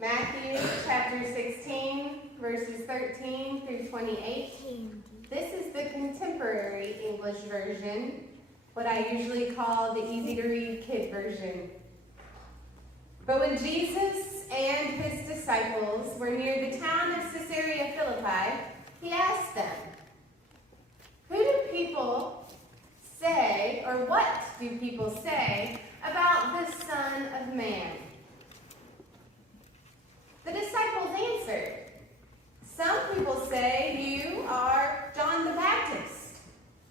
Matthew chapter 16, verses 13 through 28. This is the contemporary English version, what I usually call the easy-to-read kid version. But when Jesus and his disciples were near the town of Caesarea Philippi, he asked them, "Who do people say, or what do people say about the Son of Man?" The disciples answered, "Some people say you are John the Baptist,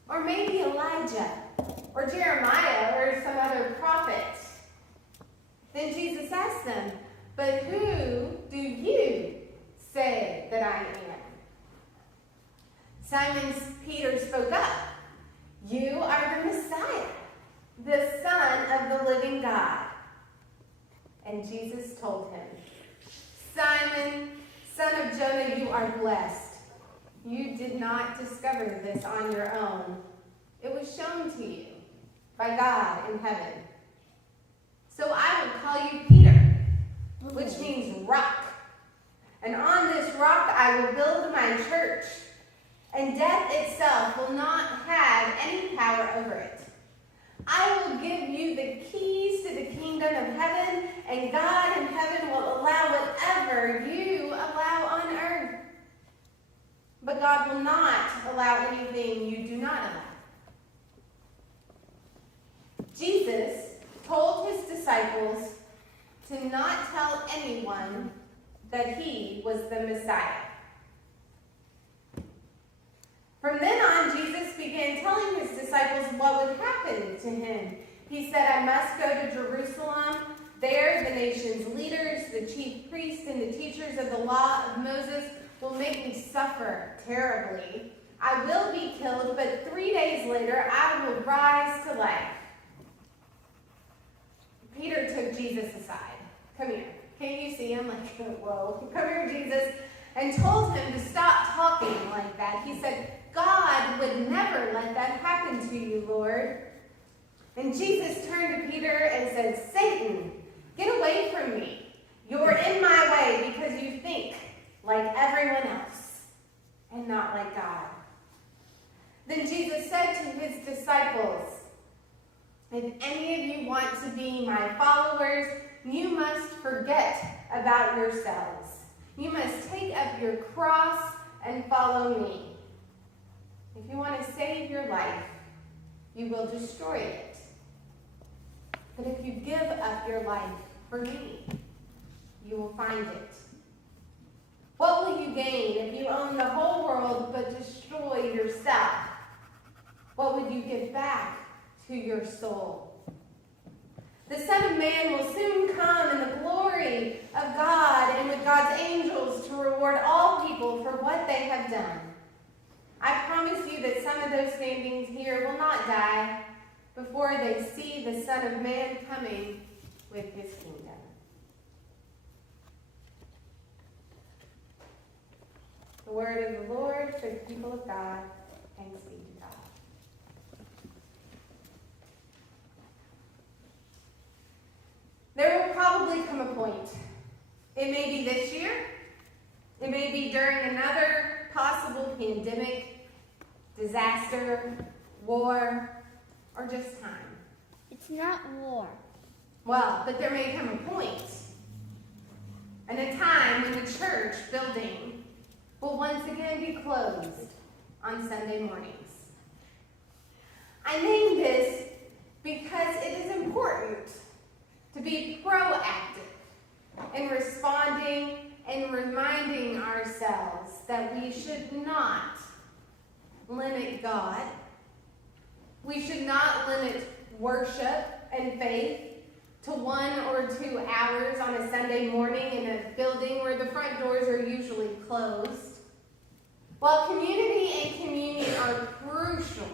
or maybe Elijah, or Jeremiah, or some other prophet." Then Jesus asked them, "But who do you say that I am?" Simon Peter spoke up, "You are the Messiah, the Son of the living God." And Jesus told him, "Simon, son of Jonah, you are blessed. You did not discover this on your own. It was shown to you by God in heaven. So I will call you Peter, which means rock. And on this rock I will build my church, and death itself will not have any power over it. I will give you the keys to the kingdom of heaven, and God in heaven will allow whatever you allow on earth. But God will not allow anything you do not allow." Jesus told his disciples to not tell anyone that he was the Messiah. From then on, Jesus began telling his disciples what would happen to him. He said, "I must go to Jerusalem. There, the nation's leaders, the chief priests, and the teachers of the law of Moses will make me suffer terribly. I will be killed, but 3 days later, I will rise to life." Peter took Jesus aside. "Come here. Can't you see him?" Like, whoa. "Come here, Jesus." And told him to stop talking like that. He said, "God would never let that happen to you, Lord." And Jesus turned to Peter and said, "Satan, get away from me. You're in my way because you think like everyone else and not like God." Then Jesus said to his disciples, "If any of you want to be my followers, you must forget about yourselves. You must take up your cross and follow me. If you want to save your life, you will destroy it. But if you give up your life for me, you will find it. What will you gain if you own the whole world but destroy yourself? What would you give back to your soul? The Son of Man will soon come in the glory of God and with God's angels to reward all people for what they have done. I promise you that some of those standing here will not die before they see the Son of Man coming with his kingdom." The word of the Lord for the people of God. Thanks be to God. There will probably come a point. It may be this year. It may be during another possible pandemic, disaster, war, or just time. It's not war. Well, but there may come a point and a time when the church building will once again be closed on Sunday mornings. I name this because it is important to be proactive in responding and reminding ourselves that we should not limit God. We should not limit worship and faith to 1 or 2 hours on a Sunday morning in a building where the front doors are usually closed. While community and communion are crucial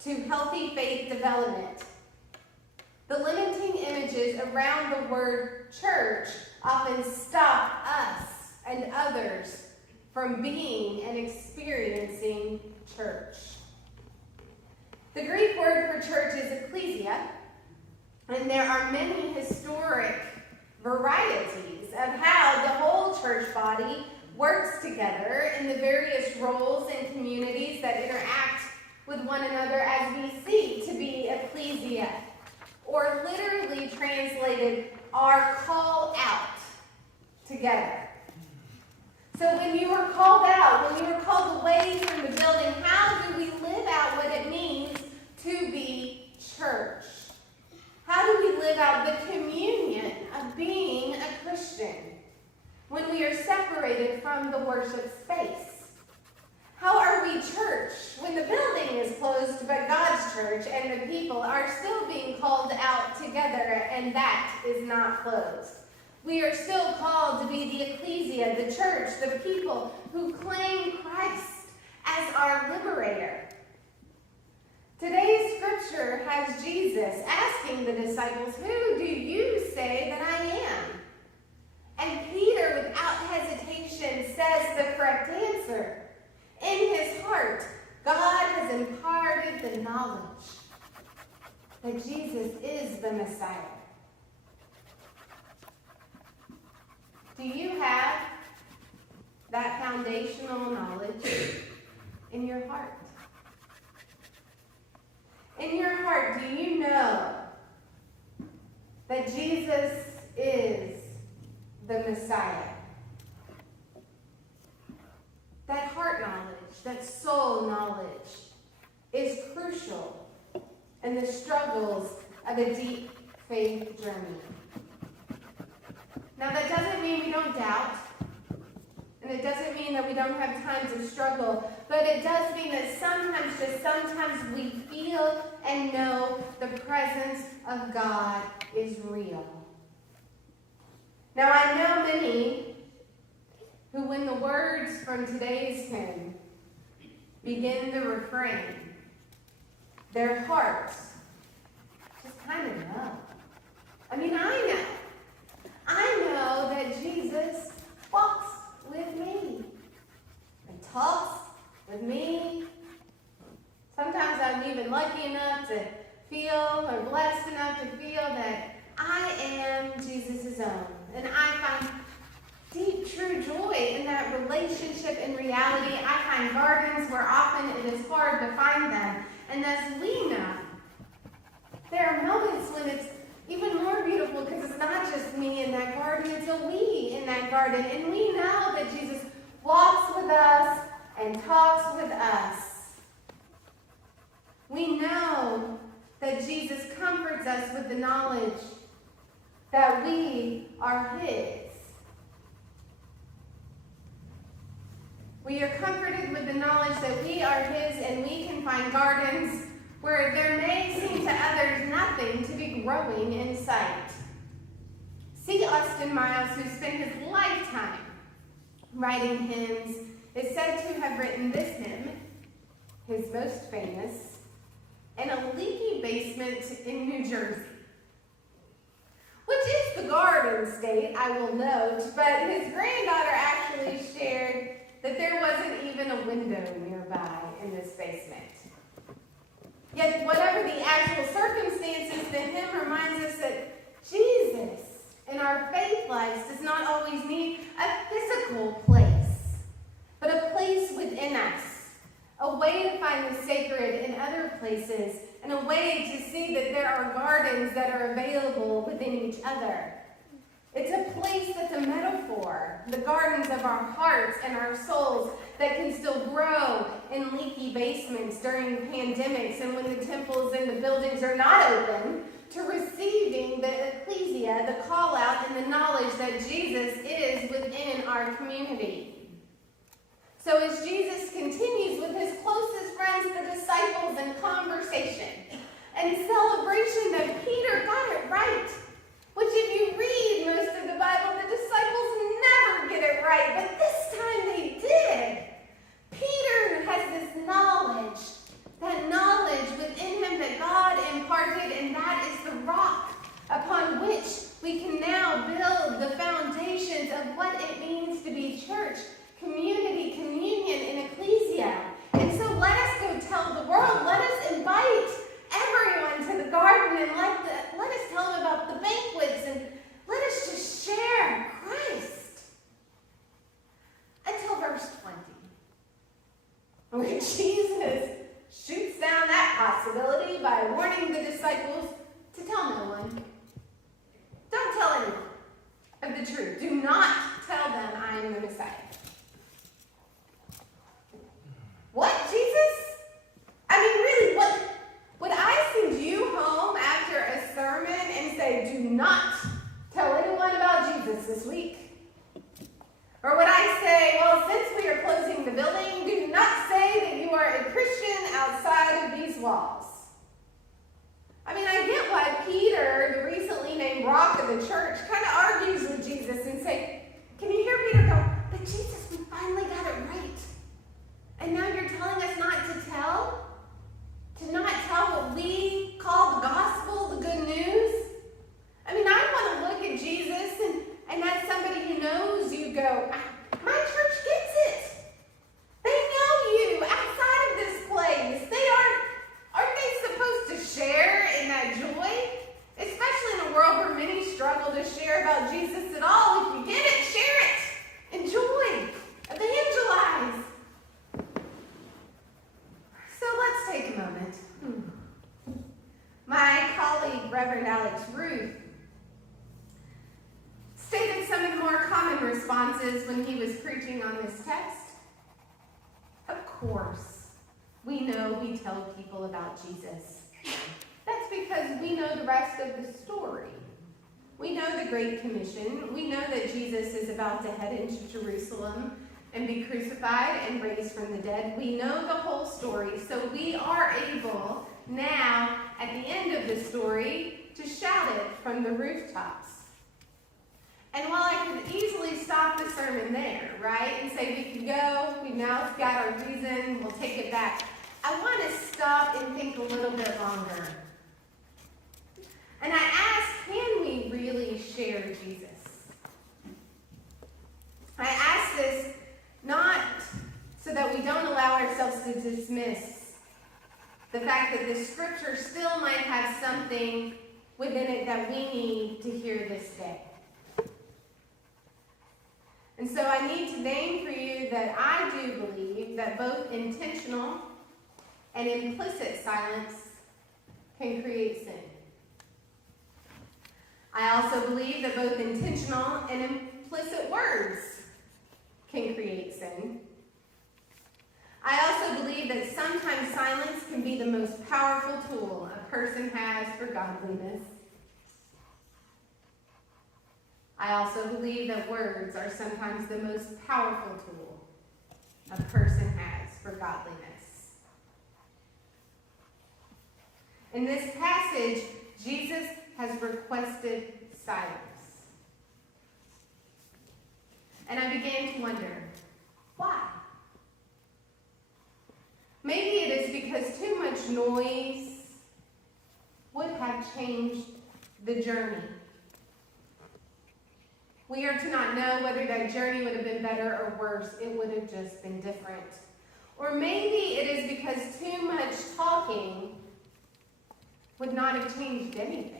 to healthy faith development, the limiting images around the word church often stop us and others from being and experiencing church. The Greek word for church is ecclesia, and there are many historic varieties of how the whole church body works together in the various roles and communities that interact with one another as we seek to be ecclesia, or literally translated, our call out together. So when you were called out, when you were called away from the building, how do we live out what it means to be church? How do we live out the communion of being a Christian when we are separated from the worship space? How are we church when the building is closed, but God's church and the people are still being called out together, and that is not closed? We are still called to be the ecclesia, the church, the people who claim Christ as our liberator. Today's scripture has Jesus asking the disciples, "Who do you say that I am?" And Peter, without hesitation, says the correct answer. In his heart, God has imparted the knowledge that Jesus is the Messiah. Do you have that foundational knowledge in your heart? In your heart, do you know that Jesus is the Messiah? That heart knowledge, that soul knowledge is crucial in the struggles of a deep faith journey. Now, that doesn't mean we don't doubt, and it doesn't mean that we don't have times of struggle, but it does mean that sometimes, just sometimes, we feel and know the presence of God is real. Now, I know many who, when the words from today's hymn begin the refrain, their hearts just kind of know. I mean, I know that Jesus walks with me and talks with me. Sometimes I'm even lucky enough to feel, or blessed enough to feel, that I am Jesus' own. And I find deep, true joy in that relationship and reality. I find gardens where often it is hard to find them. And as we know, there are moments when it's even more beautiful, because it's not just me in that garden, it's a we in that garden. And we know that Jesus walks with us and talks with us. We know that Jesus comforts us with the knowledge that we are his. We are comforted with the knowledge that we are his, and we can find gardens where there may seem to others nothing to be growing in sight. C. Austin Miles, who spent his lifetime writing hymns, is said to have written this hymn, his most famous, in a leaky basement in New Jersey, which is the Garden State, I will note, but his granddaughter actually shared that there wasn't even a window nearby in this basement. Yet, whatever the actual circumstances, the hymn reminds us that Jesus in our faith lives does not always need a physical place, but a place within us, a way to find the sacred in other places, and a way to see that there are gardens that are available within each other. It's a place that's a metaphor, the gardens of our hearts and our souls that can still grow in leaky basements during pandemics and when the temples and the buildings are not open, to receiving the ecclesia, the call out, and the knowledge that Jesus is within our community. So as Jesus continues with his closest friends, the disciples, in conversation and celebration that Peter got it right, which if you read most of the Bible, the disciples never get it right, but this time they did. Peter has this knowledge, that knowledge within him that God imparted, and that is the rock upon which we can now build the foundations of what it means to be church, community, communion, and ecclesia. And so let us go tell the world, let us invite everyone to the garden, and let us tell them about the banquets, and let us just anyone. Don't tell anyone of the truth. Do not tell them I am the Messiah. What, Jesus? I mean, really, what? Would I send you home after a sermon and say, do not tell anyone about Jesus this week? Or would I say, well, since we are closing the building, do not say that you are a Christian outside of these walls? I mean, I get why Peter, the recently named rock of the church, kind of argues with Jesus and say, can you hear Peter go, but Jesus, we finally got it right. And now you're telling us not to tell? To not tell what we call the gospel, the good news? I mean, I want to look at Jesus and as somebody who knows you go, my church gets it. They know you outside of this place. Aren't they supposed to share in that joy? Especially in a world where many struggle to share about Jesus at all. If you get it, share it. Enjoy. Evangelize. So let's take a moment. My colleague, Reverend Alex Ruth, stated some of the more common responses when he was preaching on this text. Of course, we know we tell people about Jesus. That's because we know the rest of the story. We know the Great Commission. We know that Jesus is about to head into Jerusalem and be crucified and raised from the dead. We know the whole story, so we are able now, at the end of the story, to shout it from the rooftops. And while I could easily stop the sermon there, right, and say we can go, we've now got our reason, we'll take it back, I want to stop and think a little bit longer. And I ask, can we really share Jesus? I ask this not so that we don't allow ourselves to dismiss the fact that the scripture still might have something within it that we need to hear this day. And so I need to name for you that I do believe that both intentional and implicit silence can create sin. I also believe that both intentional and implicit words can create sin. I also believe that sometimes silence can be the most powerful tool a person has for godliness. I also believe that words are sometimes the most powerful tool a person has for godliness. In this passage, Jesus has requested silence. And I began to wonder, why? Maybe it is because too much noise would have changed the journey. We are to not know whether that journey would have been better or worse. It would have just been different. Or maybe it is because too much talking would not have changed anything.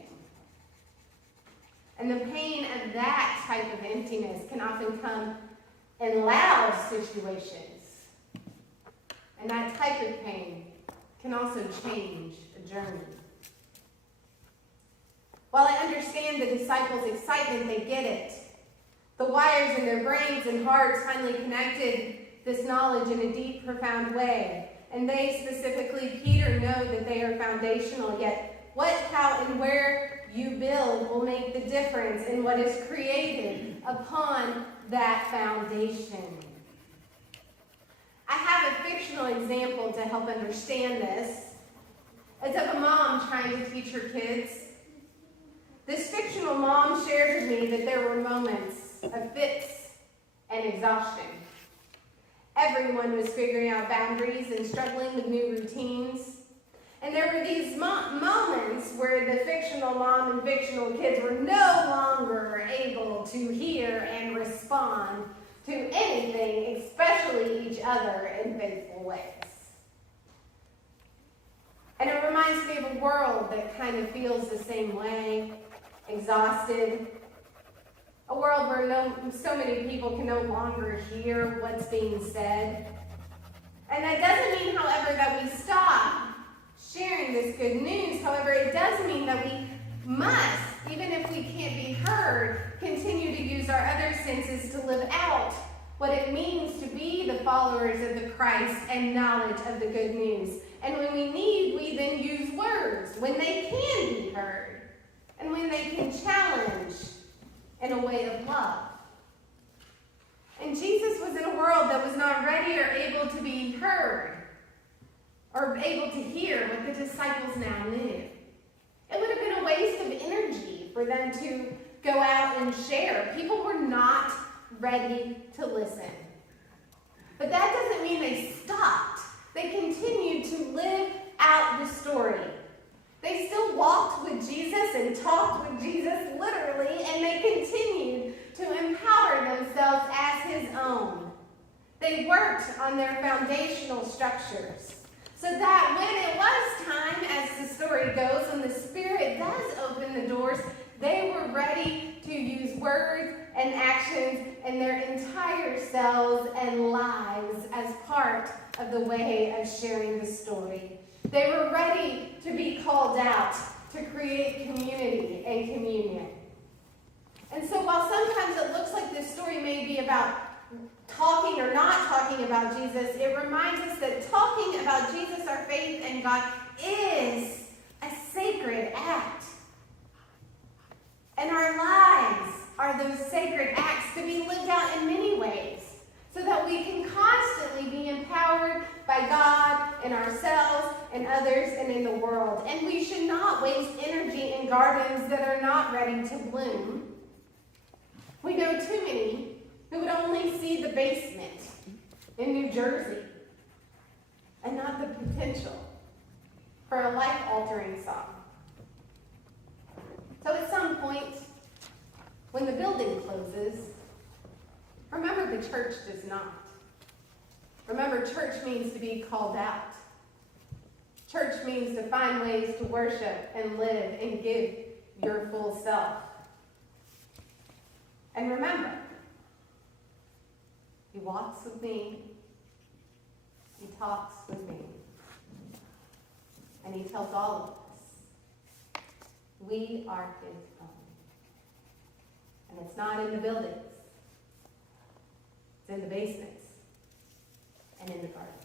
And the pain of that type of emptiness can often come in loud situations. And that type of pain can also change a journey. While I understand the disciples' excitement, they get it. The wires in their brains and hearts finally connected this knowledge in a deep, profound way. And they, specifically Peter, know that they are foundational, yet what, how, and where you build will make the difference in what is created upon that foundation. I have a fictional example to help understand this. It's of a mom trying to teach her kids. This fictional mom shared with me that there were moments of fits and exhaustion. Everyone was figuring out boundaries and struggling with new routines. And there were these moments where the fictional mom and fictional kids were no longer able to hear and respond to anything, especially each other, in faithful ways. And it reminds me of a world that kind of feels the same way, exhausted. A world where so many people can no longer hear what's being said. And that doesn't mean, however, that we stop sharing this good news. However, it does mean that we must, even if we can't be heard, continue to use our other senses to live out what it means to be the followers of the Christ and knowledge of the good news. And when we need, we then use words when they can be heard and when they can challenge in a way of love. And Jesus was in a world that was not ready or able to be heard or able to hear what the disciples now knew. It would have been a waste of energy for them to go out and share. People were not ready to listen. But that doesn't mean they stopped. They continued to live out the story. They still walked with Jesus and talked with Jesus literally, and they continued to empower themselves as his own. They worked on their foundational structures so that when it was time, as the story goes, when the Spirit does open the doors, they were ready to use words and actions and their entire selves and lives as part of the way of sharing the story. They were ready to be called out to create community and communion. And so while sometimes it looks like this story may be about talking or not talking about Jesus, it reminds us that talking about Jesus, our faith in God, is a sacred act. And our lives are those sacred acts to be lived out in many ways so that we can constantly be empowered by God and ourselves and others and in the world. And we should not waste energy in gardens that are not ready to bloom. We know too many who would only see the basement in New Jersey and not the potential for a life-altering song. So at some point, when the building closes, remember the church does not. Remember, church means to be called out. Church means to find ways to worship and live and give your full self. And remember, he walks with me, he talks with me, and he tells all of us, we are his own. And it's not in the buildings, it's in the basements and in the gardens.